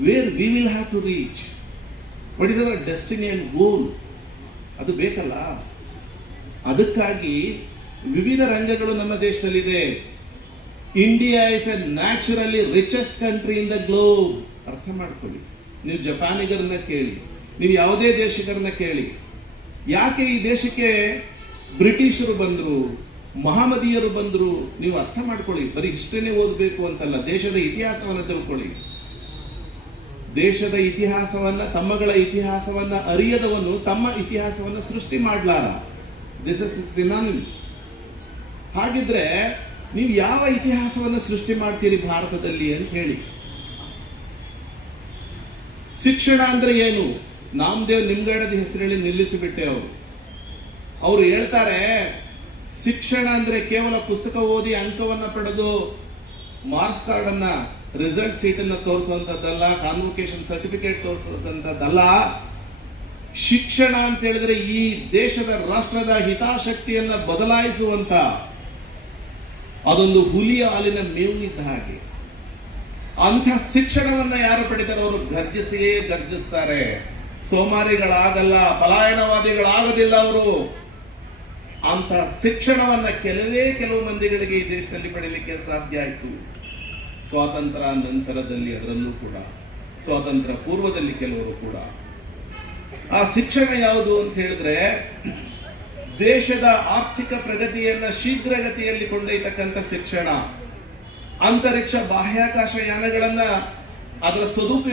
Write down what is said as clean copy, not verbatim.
Wear we will have to reach, what is our destiny and goal, ಅದು ಬೇಕಲ್ಲ. ಅದಕ್ಕಾಗಿ ವಿವಿಧ ರಂಗಗಳು ನಮ್ಮ ದೇಶದಲ್ಲಿದೆ. India is a naturally richest country in the globe. ಅರ್ಥ ಮಾಡ್ಕೊಳ್ಳಿ. ನೀವು ಜಪಾನಿಗರನ್ನ ಕೇಳಿ, ನೀವು ಯಾವುದೇ ದೇಶಿಗರನ್ನ ಕೇಳಿ, ಯಾಕೆ ಈ ದೇಶಕ್ಕೆ ಬ್ರಿಟಿಷರು ಬಂದರು, ಮಹಮ್ಮದೀಯರು ಬಂದರು, ನೀವು ಅರ್ಥ ಮಾಡ್ಕೊಳ್ಳಿ. ಬರೀ ಹಿಸ್ಟ್ರಿನೇ ಓದಬೇಕು ಅಂತಲ್ಲ, ದೇಶದ ಇತಿಹಾಸವನ್ನು ತಿಳ್ಕೊಳ್ಳಿ. ದೇಶದ ಇತಿಹಾಸವನ್ನ, ತಮ್ಮಗಳ ಇತಿಹಾಸವನ್ನ ಅರಿಯದವನು ತಮ್ಮ ಇತಿಹಾಸವನ್ನ ಸೃಷ್ಟಿ ಮಾಡಲಾರ. This is synonym. ಹಾಗಿದ್ರೆ ನೀವು ಯಾವ ಇತಿಹಾಸವನ್ನ ಸೃಷ್ಟಿ ಮಾಡ್ತೀರಿ ಭಾರತದಲ್ಲಿ ಅಂತ ಹೇಳಿ. ಶಿಕ್ಷಣ ಅಂದ್ರೆ ಏನು? ನಾಮದೇವ್ ನಿಮ್ಗಡದ ಹೆಸರಲ್ಲಿ ನಿಲ್ಲಿಸಿಬಿಟ್ಟೆ. ಅವರು ಹೇಳ್ತಾರೆ, ಶಿಕ್ಷಣ ಅಂದ್ರೆ ಕೇವಲ ಪುಸ್ತಕ ಓದಿ ಅಂಕವನ್ನ ಪಡೆದು ಮಾರ್ಕ್ಸ್ ಕಾರ್ಡ್ ಅನ್ನ, ರಿಸಲ್ಟ್ ಶೀಟ್ ಅನ್ನ ತೋರಿಸುವಂತದ್ದಲ್ಲ, ಕಾನ್ವೊಕೇಶನ್ ಸರ್ಟಿಫಿಕೇಟ್ ತೋರಿಸುವಂತದ್ದಲ್ಲ. ಶಿಕ್ಷಣ ಅಂತ ಹೇಳಿದ್ರೆ ಈ ದೇಶದ ರಾಷ್ಟ್ರದ ಹಿತಾಸಕ್ತಿಯನ್ನ ಬದಲಾಯಿಸುವಂತ ಅದೊಂದು ಹುಲಿಯ ಹಾಲಿನ ಮೇವಿದ್ದ ಹಾಗೆ. ಅಂಥ ಶಿಕ್ಷಣವನ್ನ ಯಾರು ಪಡಿತಾರೋ ಅವರು ಗರ್ಜಿಸಿಯೇ ಗರ್ಜಿಸ್ತಾರೆ. ಸೋಮಾರಿಗಳಾಗಲ್ಲ, ಪಲಾಯನವಾದಿಗಳಾಗೋದಿಲ್ಲ ಅವರು. ಅಂತ ಶಿಕ್ಷಣವನ್ನ ಕೆಲವು ಮಂದಿಗಳಿಗೆ ಈ ದೇಶದಲ್ಲಿ ಪಡೀಲಿಕ್ಕೆ ಸಾಧ್ಯ ಆಯಿತು. ಸ್ವಾತಂತ್ರ್ಯ ನಂತರದಲ್ಲಿ, ಅದರಲ್ಲೂ ಕೂಡ ಸ್ವಾತಂತ್ರ್ಯ ಪೂರ್ವದಲ್ಲಿ ಕೆಲವರು ಕೂಡ. ಆ ಶಿಕ್ಷಣ ಯಾವುದು ಅಂತ ಹೇಳಿದ್ರೆ, ದೇಶದ ಆರ್ಥಿಕ ಪ್ರಗತಿಯನ್ನ ಶೀಘ್ರಗತಿಯಲ್ಲಿ ಕೊಂಡೊಯ್ತಕ್ಕಂಥ ಶಿಕ್ಷಣ, ಅಂತರಿಕ್ಷ ಬಾಹ್ಯಾಕಾಶ ಯಾನಗಳನ್ನ ಅದರ ಸದುಪಯೋಗ